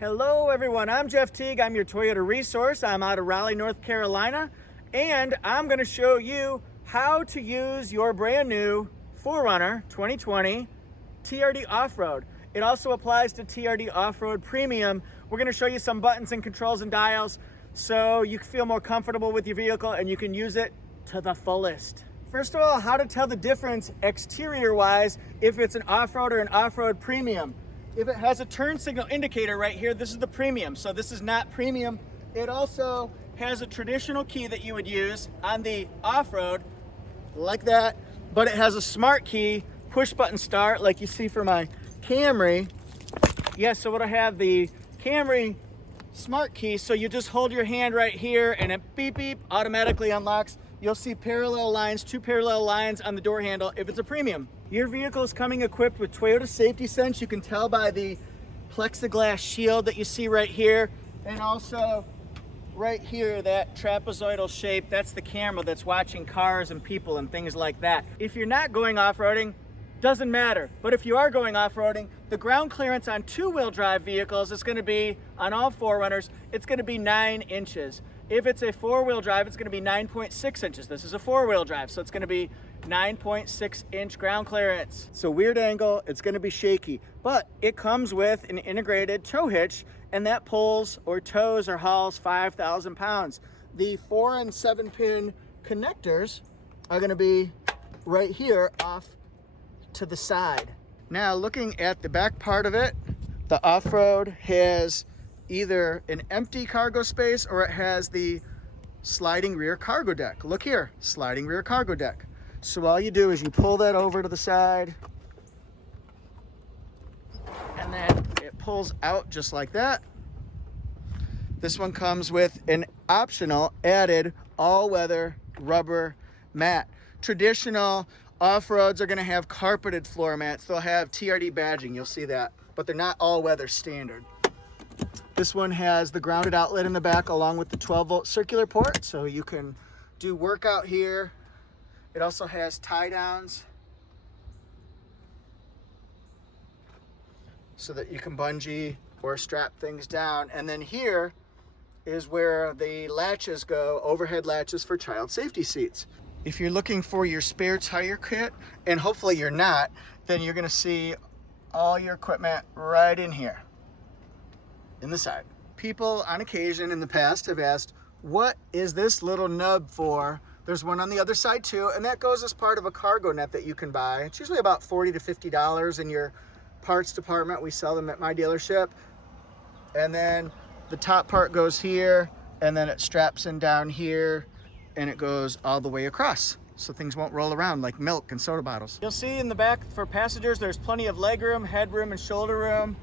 Hello everyone, I'm Jeff Teague. I'm your Toyota resource. I'm out of Raleigh, North Carolina, and I'm going to show you how to use your brand new 4Runner 2020 TRD Off-Road. It also applies to TRD Off-Road Premium. We're going to show you some buttons and controls and dials so you can feel more comfortable with your vehicle and you can use it to the fullest. First of all, how to tell the difference exterior-wise if it's an off-road or an off-road premium. If it has a turn signal indicator right here, this is the premium, so this is not premium. It also has a traditional key that you would use on the off-road, like that, but it has a smart key, push button start, like you see for my Camry. Yes, so it'll have the Camry smart key, so you just hold your hand right here and it beep beep automatically unlocks. You'll see parallel lines, 2 parallel lines on the door handle if it's a premium. Your vehicle is coming equipped with Toyota Safety Sense. You can tell by the plexiglass shield that you see right here, and also right here, that trapezoidal shape, that's the camera that's watching cars and people and things like that. If you're not going off-roading, doesn't matter. But if you are going off-roading, the ground clearance on 2-wheel drive vehicles is going to be, on all 4Runners, it's going to be 9 inches. If it's a 4-wheel drive, it's going to be 9.6 inches. This is a 4-wheel drive, so it's going to be 9.6 inch ground clearance. So weird angle, it's going to be shaky, but it comes with an integrated tow hitch, and that pulls or tows or hauls 5,000 pounds. The 4 and 7 pin connectors are going to be right here off to the side. Now looking at the back part of it, the off-road has either an empty cargo space or it has the sliding rear cargo deck. Look here, sliding rear cargo deck. So all you do is you pull that over to the side and then it pulls out just like that. This one comes with an optional added all-weather rubber mat. Traditional off-roads are going to have carpeted floor mats. They'll have TRD badging, you'll see that, but they're not all-weather standard. This one has the grounded outlet in the back along with the 12-volt circular port, so you can do workout here. It also has tie downs so that you can bungee or strap things down. And then here is where the latches go, overhead latches for child safety seats. If you're looking for your spare tire kit, and hopefully you're not, then you're gonna see all your equipment right in here, in the side. People on occasion in the past have asked, what is this little nub for? There's one on the other side too, and that goes as part of a cargo net that you can buy. It's usually about $40 to $50 in your parts department. We sell them at my dealership. And then the top part goes here, and then it straps in down here, and it goes all the way across, so things won't roll around like milk and soda bottles. You'll see in the back for passengers, there's plenty of leg room, headroom, and shoulder room.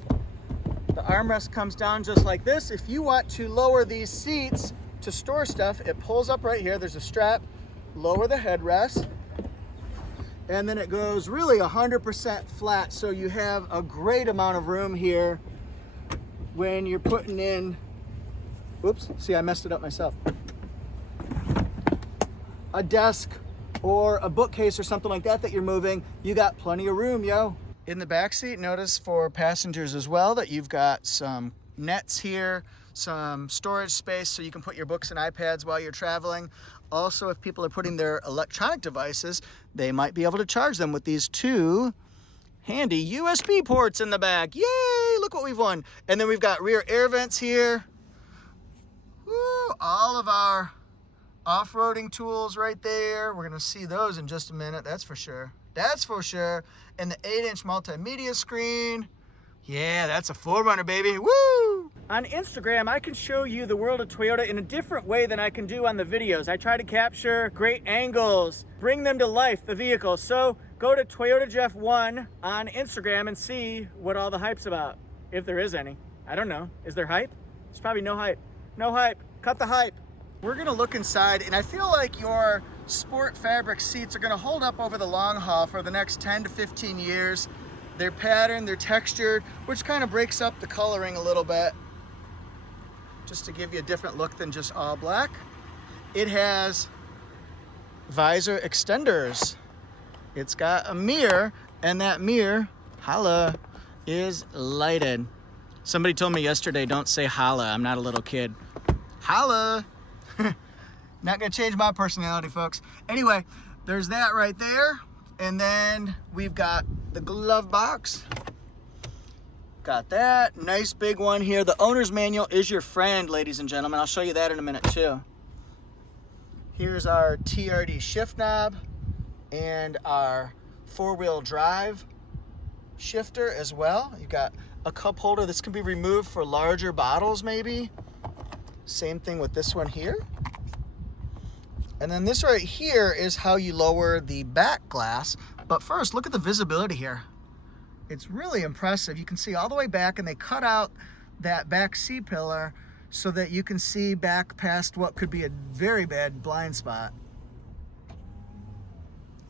The armrest comes down just like this. If you want to lower these seats to store stuff, it pulls up right here. There's a strap, lower the headrest, and then it goes really 100% flat, so you have a great amount of room here when you're putting in, oops, see, I messed it up myself, a desk or a bookcase or something like that you're moving. You got plenty of room, yo. In the back seat, notice for passengers as well that you've got some nets here, some storage space so you can put your books and iPads while you're traveling. Also, if people are putting their electronic devices, they might be able to charge them with these 2 handy USB ports in the back. Yay, look what we've won. And then we've got rear air vents here. Woo, all of our off-roading tools right there. We're gonna see those in just a minute, that's for sure. That's for sure. And the 8-inch multimedia screen. Yeah, that's a 4Runner, baby. Woo! On Instagram, I can show you the world of Toyota in a different way than I can do on the videos. I try to capture great angles, bring them to life, the vehicle. So go to Toyota Jeff 1 on Instagram and see what all the hype's about, if there is any. I don't know. Is there hype? There's probably no hype. No hype. Cut the hype. We're gonna look inside, and I feel like your sport fabric seats are gonna hold up over the long haul for the next 10 to 15 years. They're patterned, they're textured, which kind of breaks up the coloring a little bit, just to give you a different look than just all black. It has visor extenders. It's got a mirror, and that mirror, holla, is lighted. Somebody told me yesterday, don't say holla. I'm not a little kid. Holla. Not gonna change my personality, folks. Anyway, there's that right there. And then we've got the glove box. Got that, nice big one here. The owner's manual is your friend, ladies and gentlemen. I'll show you that in a minute too. Here's our TRD shift knob and our 4-wheel drive shifter as well. You've got a cup holder. This can be removed for larger bottles maybe. Same thing with this one here. And then this right here is how you lower the back glass. But first, look at the visibility here. It's really impressive. You can see all the way back, and they cut out that back C-pillar so that you can see back past what could be a very bad blind spot.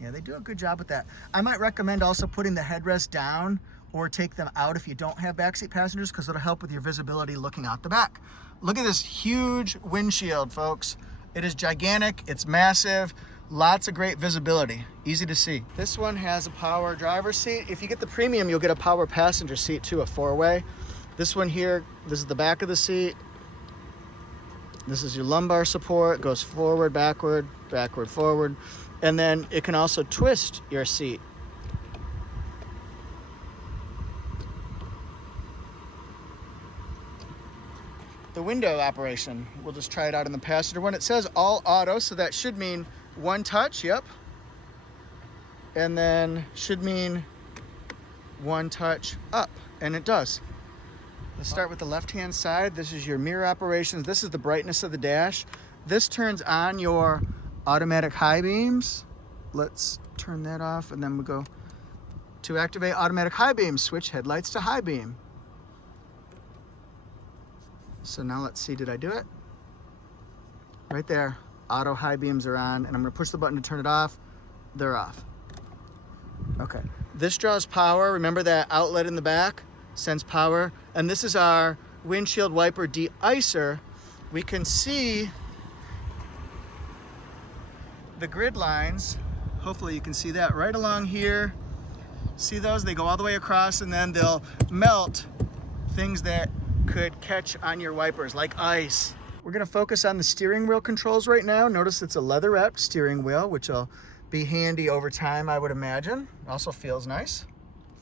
Yeah, they do a good job with that. I might recommend also putting the headrest down or take them out if you don't have backseat passengers, because it'll help with your visibility looking out the back. Look at this huge windshield, folks. It is gigantic, it's massive. Lots of great visibility, easy to see. This one has a power driver's seat. If you get the premium, you'll get a power passenger seat too, a 4-way. This one here, this is the back of the seat. This is your lumbar support, goes forward, backward, backward, forward. And then it can also twist your seat. The window operation, we'll just try it out in the passenger one. It says all auto, so that should mean one touch, yep. And then should mean one touch up, and it does. Let's start with the left-hand side. This is your mirror operations. This is the brightness of the dash. This turns on your automatic high beams. Let's turn that off, and then we go to activate automatic high beams. Switch headlights to high beam. So now let's see, did I do it? Right there, auto high beams are on, and I'm gonna push the button to turn it off. They're off. Okay, this draws power. Remember that outlet in the back sends power. And this is our windshield wiper de-icer. We can see the grid lines. Hopefully you can see that right along here. See those? They go all the way across, and then they'll melt things that could catch on your wipers, like ice. We're gonna focus on the steering wheel controls right now. Notice it's a leatherette steering wheel, which will be handy over time, I would imagine. Also feels nice.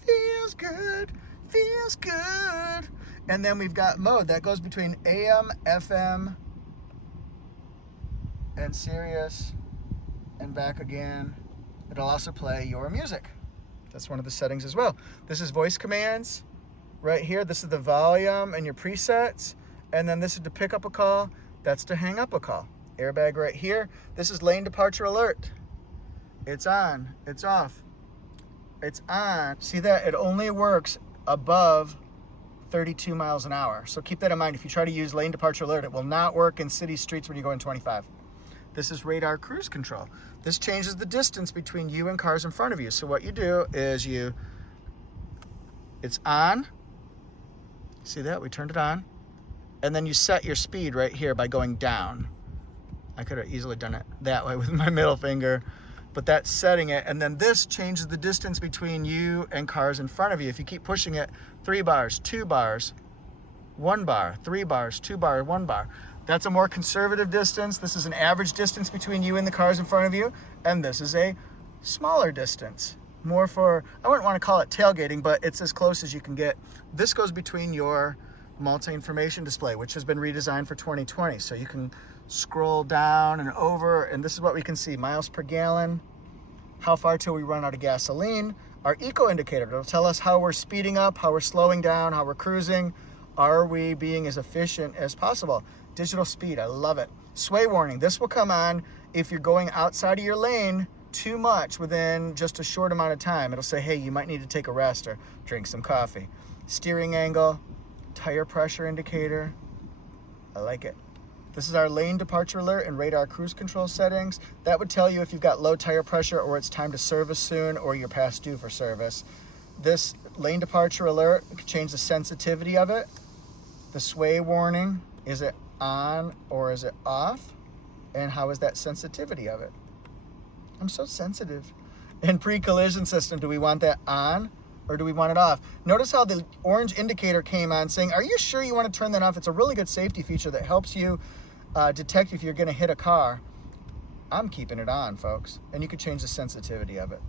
Feels good, feels good. And then we've got mode that goes between AM, FM, and Sirius, and back again. It'll also play your music. That's one of the settings as well. This is voice commands. Right here, this is the volume and your presets. And then this is to pick up a call. That's to hang up a call. Airbag right here. This is lane departure alert. It's on, it's off, it's on. See that? It only works above 32 miles an hour. So keep that in mind. If you try to use lane departure alert, it will not work in city streets when you go in 25. This is radar cruise control. This changes the distance between you and cars in front of you. So what you do is it's on. See that? We turned it on. And then you set your speed right here by going down. I could have easily done it that way with my middle finger, but that's setting it. And then this changes the distance between you and cars in front of you. If you keep pushing it, 3 bars, 2 bars, 1 bar, 3 bars, 2 bar, 1 bar. That's a more conservative distance. This is an average distance between you and the cars in front of you. And this is a smaller distance. More for, I wouldn't want to call it tailgating, but it's as close as you can get. This goes between your multi-information display, which has been redesigned for 2020. So you can scroll down and over, and this is what we can see: miles per gallon, how far till we run out of gasoline, our eco indicator. It'll tell us how we're speeding up, how we're slowing down, how we're cruising. Are we being as efficient as possible? Digital speed, I love it. Sway warning, this will come on if you're going outside of your lane too much within just a short amount of time. It'll say, hey, you might need to take a rest or drink some coffee. Steering angle, tire pressure indicator, I like it. This is our lane departure alert and radar cruise control settings. That would tell you if you've got low tire pressure or it's time to service soon or you're past due for service. This lane departure alert, we can change the sensitivity of it. The sway warning, is it on or is it off? And how is that sensitivity of it? I'm so sensitive. And pre-collision system, do we want that on or do we want it off? Notice how the orange indicator came on saying, are you sure you want to turn that off? It's a really good safety feature that helps you detect if you're going to hit a car. I'm keeping it on, folks. And you can change the sensitivity of it.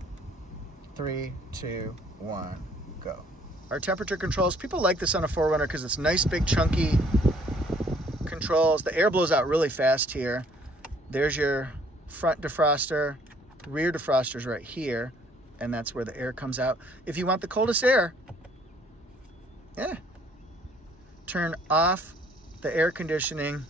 3, 2, 1, go. Our temperature controls, people like this on a 4Runner because it's nice, big, chunky controls. The air blows out really fast here. There's your front defroster, rear defroster's right here, and that's where the air comes out. If you want the coldest air, turn off the air conditioning.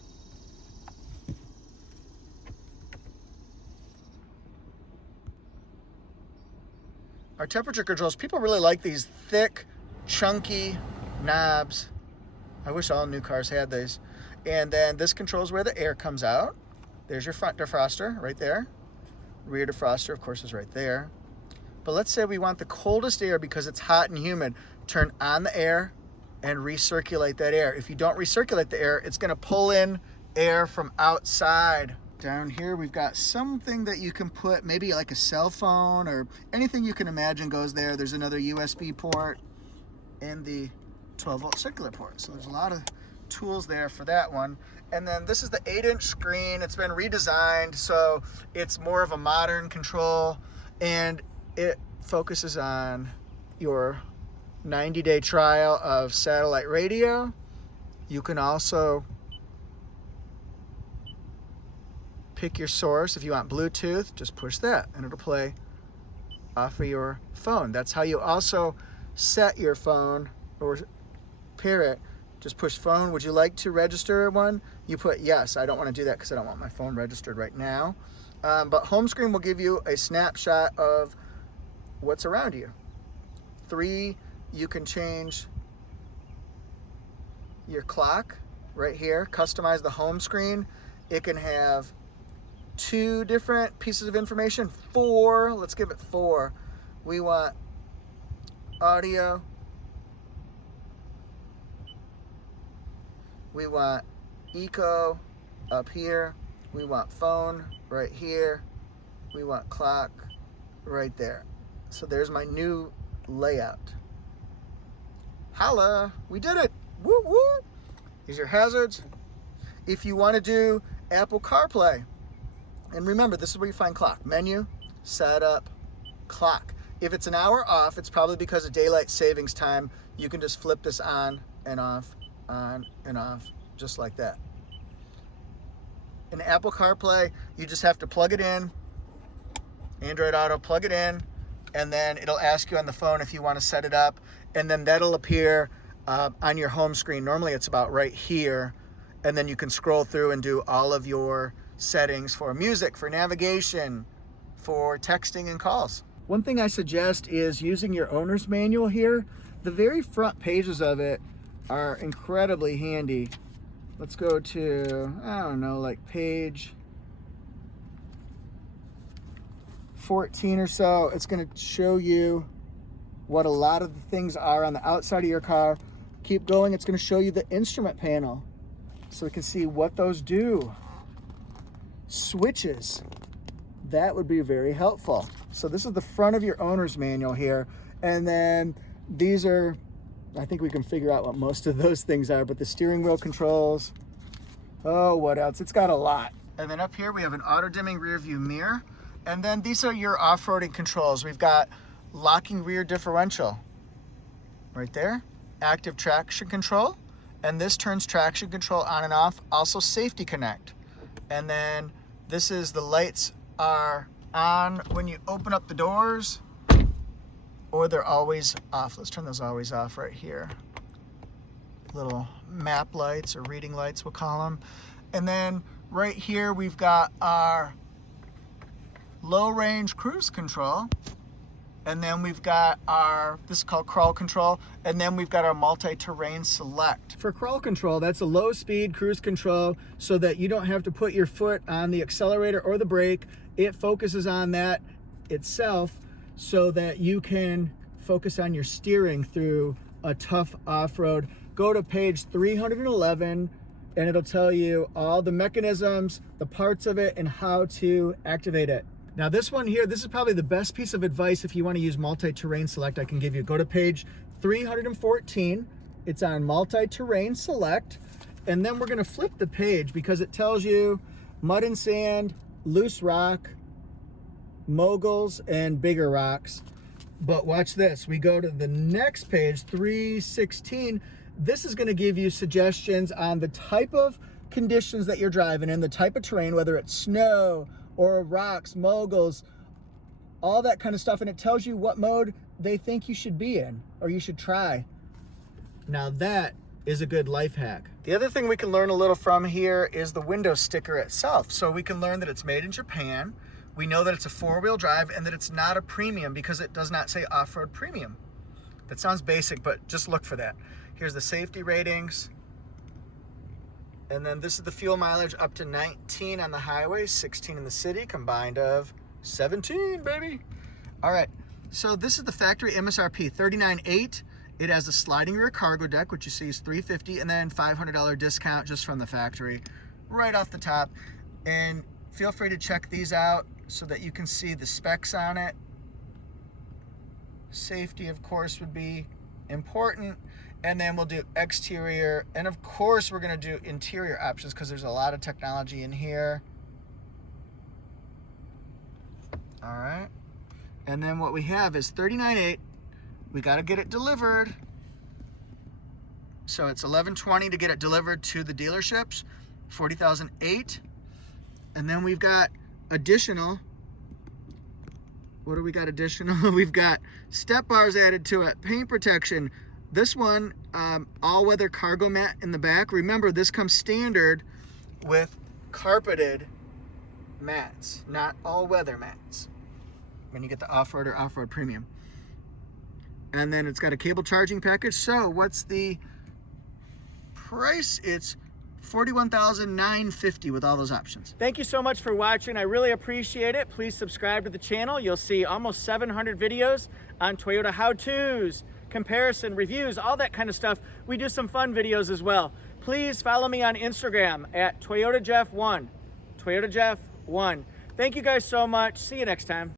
Our temperature controls, people really like these thick, chunky knobs. I wish all new cars had these. And then this controls where the air comes out. There's your front defroster right there. Rear defroster, of course, is right there. But let's say we want the coldest air because it's hot and humid. Turn on the air and recirculate that air. If you don't recirculate the air, it's gonna pull in air from outside. Down here, we've got something that you can put, maybe like a cell phone or anything you can imagine goes there. There's another USB port and the 12-volt circular port. So there's a lot of tools there for that one. And then this is the 8-inch screen. It's been redesigned, so it's more of a modern control, and it focuses on your 90-day trial of satellite radio. You can also pick your source. If you want Bluetooth, just push that and it'll play off of your phone. That's how you also set your phone or pair it. Just push phone. Would you like to register one? You put yes. I don't want to do that because I don't want my phone registered right now. But home screen will give you a snapshot of what's around you. 3, you can change your clock right here. Customize the home screen. It can have 2 different pieces of information. 4, let's give it 4. We want audio. We want eco up here. We want phone right here. We want clock right there. So there's my new layout. Holla, we did it. Woo woo. These are hazards. If you want to do Apple CarPlay, and remember, this is where you find clock. Menu, setup, clock. If it's an hour off, it's probably because of daylight savings time. You can just flip this on and off, just like that. In Apple CarPlay, you just have to plug it in, Android Auto, plug it in, and then it'll ask you on the phone if you want to set it up, and then that'll appear on your home screen. Normally it's about right here, and then you can scroll through and do all of your settings for music, for navigation, for texting and calls. One thing I suggest is using your owner's manual here. The very front pages of it are incredibly handy. Let's go to, I don't know, like page 14 or so. It's going to show you what a lot of the things are on the outside of your car. Keep going, it's going to show you the instrument panel so we can see what those do. Switches, that would be very helpful. So this is the front of your owner's manual here, and then these are, I think we can figure out what most of those things are, but the steering wheel controls, oh, what else? It's got a lot. And then up here we have an auto dimming rear view mirror, and then these are your off-roading controls. We've got locking rear differential right there, active traction control, and this turns traction control on and off, also safety connect. And then this is the lights are on when you open up the doors, or they're always off. Let's turn those always off right here. Little map lights or reading lights, we'll call them. And then right here we've got our low range cruise control. And then we've got our, this is called crawl control, and then we've got our Multiterrain Select. For crawl control, that's a low speed cruise control so that you don't have to put your foot on the accelerator or the brake. It focuses on that itself so that you can focus on your steering through a tough off-road. Go to page 311 and it'll tell you all the mechanisms, the parts of it, and how to activate it. Now this one here, this is probably the best piece of advice if you want to use Multiterrain Select I can give you. Go to page 314. It's on Multiterrain Select. And then we're going to flip the page because it tells you mud and sand, loose rock, moguls, and bigger rocks. But watch this. We go to the next page, 316. This is going to give you suggestions on the type of conditions that you're driving in, the type of terrain, whether it's snow or rocks, moguls, all that kind of stuff. And it tells you what mode they think you should be in or you should try. Now that is a good life hack. The other thing we can learn a little from here is the window sticker itself. So we can learn that it's made in Japan. We know that it's a 4-wheel drive and that it's not a premium because it does not say off-road premium. That sounds basic, but just look for that. Here's the safety ratings. And then this is the fuel mileage up to 19 on the highway, 16 in the city, combined of 17, baby. All right, so this is the factory MSRP, $39,800. It has a sliding rear cargo deck, which you see is $350, and then $500 discount just from the factory, right off the top. And feel free to check these out so that you can see the specs on it. Safety, of course, would be important. And then we'll do exterior, and of course we're going to do interior options because there's a lot of technology in here. All right, and then what we have is $39,800. We got to get it delivered, so it's $11,220 to get it delivered to the dealerships, $40,008. And then we've got additional. What do we got additional? We've got step bars added to it, paint protection. This one, all-weather cargo mat in the back. Remember, this comes standard with carpeted mats, not all-weather mats, when you get the off-road or off-road premium. And then it's got a cable charging package. So what's the price? It's $41,950 with all those options. Thank you so much for watching. I really appreciate it. Please subscribe to the channel. You'll see almost 700 videos on Toyota how-tos, comparison, reviews, all that kind of stuff. We do some fun videos as well. Please follow me on Instagram at ToyotaJeff1. ToyotaJeff1. Thank you guys so much. See you next time.